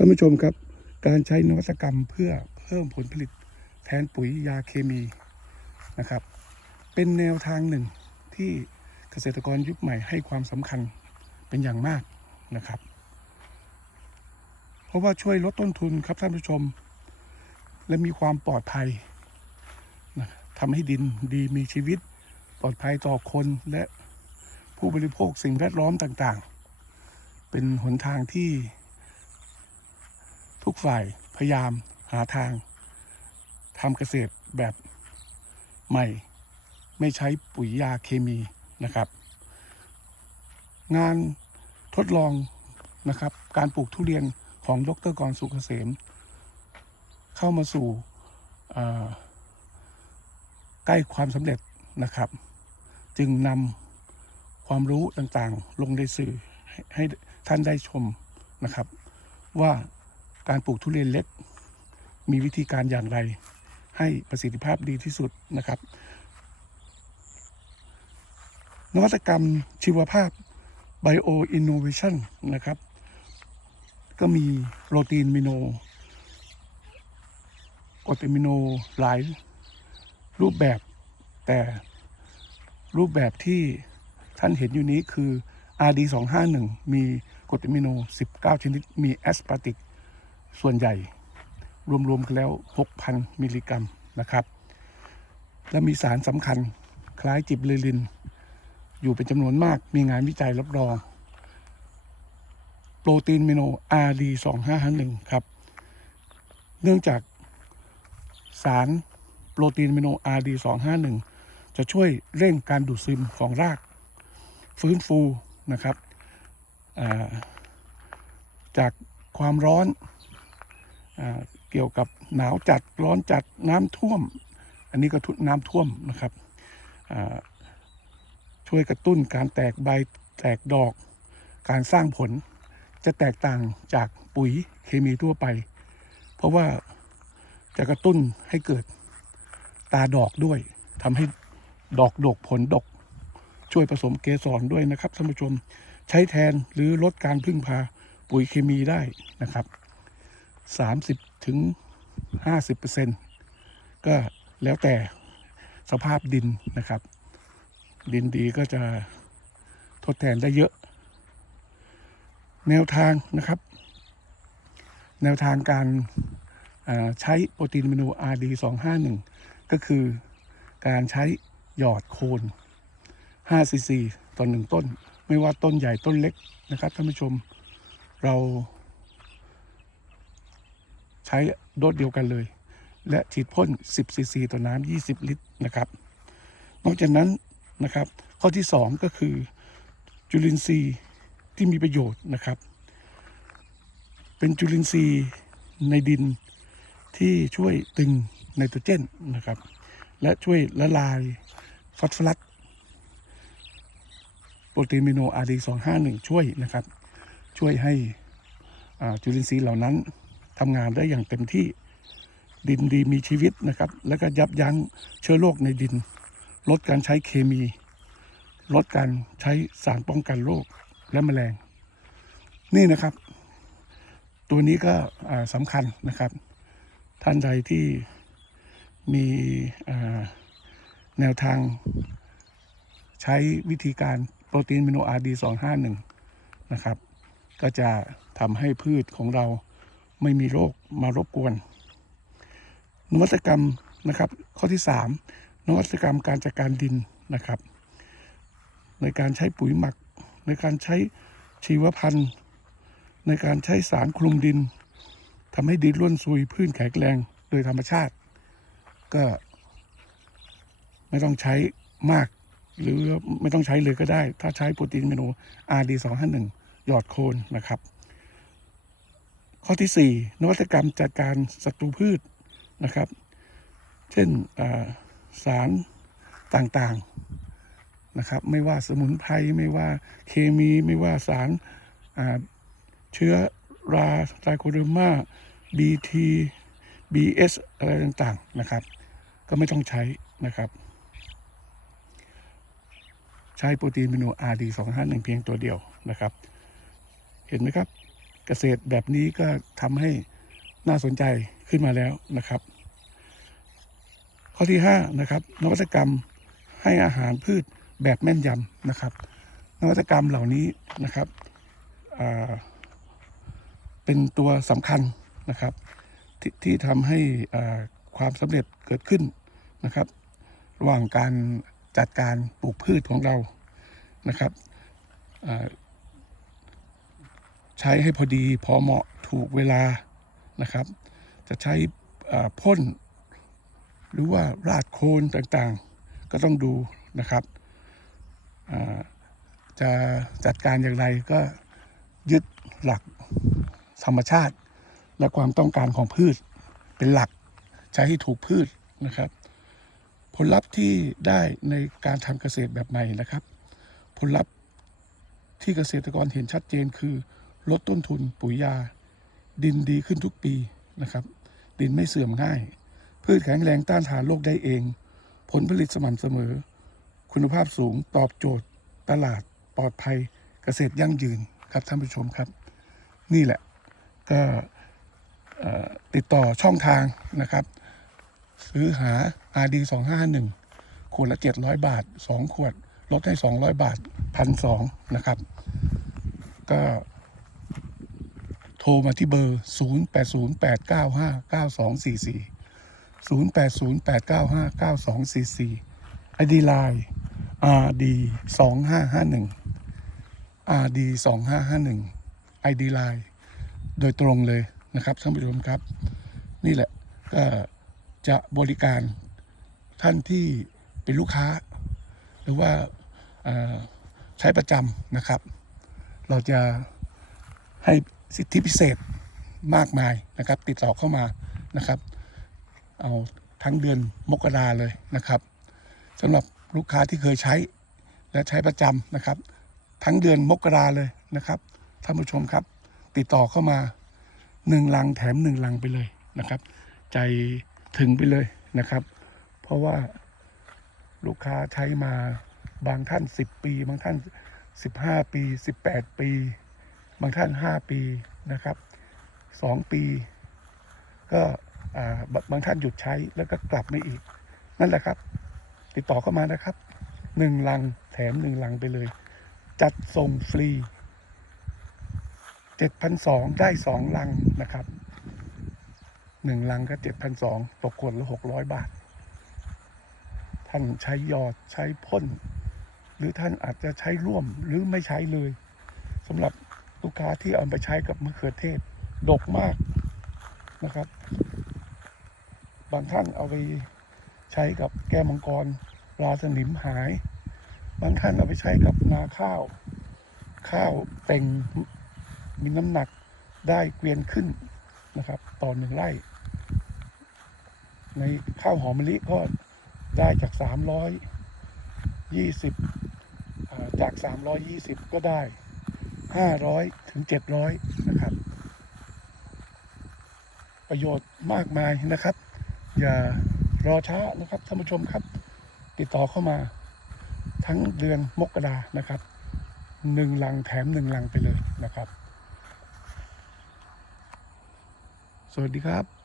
ท่านผู้ชมครับ การใช้นวัตกรรมเพื่อเพิ่มผลผลิตแทนปุ๋ยยาเคมีนะครับ เป็นแนวทางหนึ่งที่เกษตรกรยุคใหม่ให้ความสำคัญเป็นอย่างมากนะครับ เพราะว่าช่วยลดต้นทุนครับท่านผู้ชม และมีความปลอดภัยนะทำให้ดินดีมีชีวิต ปลอดภัยต่อคนและผู้บริโภคสิ่งแวดล้อมต่างๆ เป็นหนทางที่ ทุกฝ่ายพยายามหาทางทำเกษตรแบบใหม่ ไม่ใช้ปุ๋ยยาเคมีนะครับ งานทดลองนะครับ การปลูกทุเรียนของดรกรสุกเกษม เข้ามาสู่ใกล้ความสำเร็จนะครับ จึงนำความรู้ต่างๆ ลงในสื่อให้ท่านได้ชมนะครับ ว่า การปลูกทุเรียนเล็ก มีวิธีการอย่างไร ให้ประสิทธิภาพดีที่สุดนะครับ นวัตกรรมชีวภาพ Bio Innovation นะครับ ก็มีโปรตีนมิโนกรดอะมิโนหลายรูปแบบแต่รูปแบบที่ท่านเห็นอยู่นี้คือ RD 2 5 1 มีกรดอะมิโน 19 ชนิด มีแอสปาร์ติก ส่วนใหญ่รวมๆกันแล้ว 6,000 มิลลิกรัมนะครับ และมีสารสำคัญคล้ายจิบเลลิน อยู่เป็นจำนวนมากมีงานวิจัยรับรอง โปรตีนเมโน RD 2 5 5 1 ครับ เนื่องจากสารโปรตีนเมโน RD 2 5 1 จะช่วยเร่งการดูดซึมของราก ฟื้นฟูนะครับาจากความร้อน เกี่ยวกับหนาวจัดร้อนจัดน้ำท่วม อันนี้ก็ทุน้ำท่วมนะครับช่วยกระตุ้นการแตกใบแตกดอก การสร้างผลจะแตกต่างจากปุ๋ยเคมีทั่วไป เพราะว่าจะกระตุ้นให้เกิดตาดอกด้วยทำให้ดอกดกผลดก ช่วยผสมเกสรด้วยนะครับท่านผู้ชม ใช้แทนหรือลดการพึ่งพาปุ๋ยเคมีได้นะครับ สามสิบถึงห้าสิบเปอร์เซ็นก็แล้วแต่สภาพดินนะครับ ดินดีก็จะทดแทนได้เยอะ แนวทางนะครับ แนวทางการาใช้โปรตีนเมนู RD 251 ก็คือการใช้หยอดโคน5ซีซีต่อหนึ่งต้น ไม่ว่าต้นใหญ่ต้นเล็กนะครับท่านผู้ชมเรา ใช้โดสเดียวกันเลย และฉีดพ่น 10 ซีซีต่อน้ำ20 ลิตรนะครับ นอกจากนั้นนะครับ ข้อที่ 2 ก็คือจุลินทรีย์ที่มีประโยชน์นะครับ เป็นจุลินทรีย์ในดินที่ช่วยตึงไนโตรเจนนะครับ และช่วยละลายฟอสฟอรัสโปรตีนมิโนอาร์ดี251 ช่วยนะครับ ช่วยให้จุลินทรีย์เหล่านั้น ทำงานได้อย่างเต็มที่ดินดีมีชีวิตนะครับ แล้วก็ยับยั้งเชื้อโรคในดิน ลดการใช้เคมี ลดการใช้สารป้องกันโรคและแมลง นี่นะครับ ตัวนี้ก็สำคัญนะครับ ท่านใดที่มีแนวทางใช้วิธีการโปรตีนมิโนอาร์ดี251 นะครับ ก็จะทำให้พืชของเรา ไม่มีโรคมารบกวน นวัตกรรมนะครับ ข้อที่ 3 นวัตกรรมการจัดการดินนะครับ ในการใช้ปุ๋ยหมัก ในการใช้ชีวพันธุ์ ในการใช้สารคลุมดินทำให้ดินร่วนซุยพืชแข็งแรงโดยธรรมชาติ ก็ไม่ต้องใช้มาก หรือไม่ต้องใช้เลยก็ได้ ถ้าใช้โปรตีนเมนู RD 251 หยอดโคนนะครับ ข้อที่ 4 นวัตกรรมจัดการศัตรูพืชนะครับ เช่นสารต่างๆนะครับ ไม่ว่าสมุนไพรไม่ว่าเคมีไม่ว่าสารเชื้อราไตรโคเดอร์มาบีทีบีเอสอะไรต่างๆนะครับ ก็ไม่ต้องใช้นะครับ ใช้โปรตีนเมนู RD 251 เพียงตัวเดียวนะครับ เห็นไหมครับ เกษตรแบบนี้ก็ทำให้น่าสนใจขึ้นมาแล้วนะครับ ข้อที่5นะครับนวัตกรรมให้อาหารพืชแบบแม่นยำนะครับ นวัตกรรมเหล่านี้นะครับเป็นตัวสำคัญนะครับทที่ทำให้ความสำเร็จเกิดขึ้นนะครับ ระหว่างการจัดการปลูกพืชของเรานะครับ ใช้ให้พอดีพอเหมาะถูกเวลานะครับ จะใช้พ่น หรือว่าราดโคนต่างๆ ก็ต้องดูนะครับ จะจัดการอย่างไรก็ยึดหลักธรรมชาติ และความต้องการของพืชเป็นหลักใช้ให้ถูกพืชนะครับ ผลลัพธ์ที่ได้ในการทำเกษตรแบบใหม่นะครับ ผลลัพธ์ที่เกษตรกรเห็นชัดเจนคือ ลดต้นทุนปุ๋ยยา ดินดีขึ้นทุกปีนะครับ ดินไม่เสื่อมง่าย พืชแข็งแรงต้านทานโรคได้เอง ผลผลิตสม่ำเสมอ คุณภาพสูงตอบโจทย์ ตลาดปลอดภัยเกษตรยั่งยืนครับท่านผู้ชมครับ นี่แหละก็ติดต่อช่องทางนะครับ ซื้อหา RD 2 5 1ขวดละ 700 บาท 2 ขวด ลดให้ 200 บาทพันสองนะครับ ก็ รมาที่เบอร์ 0808959244 0808959244 ID Line RD 2551 RD 2551 ID Line โดยตรงเลยนะครับท่านผู้ชมครับ นี่แหละก็จะบริการท่านที่เป็นลูกค้า หรือว่าใช้ประจำนะครับ เราจะให้ สิทธิพิเศษมากมายนะครับ ติดต่อเข้ามานะครับ เอาทั้งเดือนมกราเลยนะครับสำหรับลูกค้าที่เคยใช้และใช้ประจำนะครับ ทั้งเดือนมกราเลยนะครับท่านผู้ชมครับ ติดต่อเข้ามาหนึ่งลังแถมหนึ่งลังไปเลยนะครับ ใจถึงไปเลยนะครับ เพราะว่าลูกค้าใช้มาบางท่าน 10 ปี บางท่าน 15 ปี 18 ปี บางท่าน 5 ปีนะครับ 2 ปี ก็บางท่านหยุดใช้แล้วก็กลับมาอีก นั่นแหละครับ ติดต่อเข้ามานะครับหนึ่งลังแถมหนึ่งลังไปเลย จัดส่งฟรีเจ็ดพันสองได้สองลังนะครับหนึ่งลังก็เจ็ดพันสองตกขวดละหกร้อยบาท ท่านใช้หยอดใช้พ่น หรือท่านอาจจะใช้ร่วมหรือไม่ใช้เลยสำหรับ ลูกค้าที่เอาไปใช้กับมะเขือเทศ ดกมากนะครับ บางท่านเอาไปใช้กับแก้มังกรปลาสนิมหาย บางท่านเอาไปใช้กับนาข้าว ข้าวเต็งมีน้ำหนักได้เกวียนขึ้นนะครับต่อหนึ่งไร่ ในข้าวหอมมะลิก็ได้จากสามร้อยยี่สิบจากสามร้อยยี่สิบก็ได้ ห้าร้อยถึงเจ็ดร้อยนะครับ ประโยชน์มากมายนะครับ อย่ารอช้านะครับท่านผู้ชมครับ ติดต่อเข้ามาทั้งเดือนมกรานะครับหนึ่งลังแถมหนึ่งลังไปเลยนะครับ สวัสดีครับ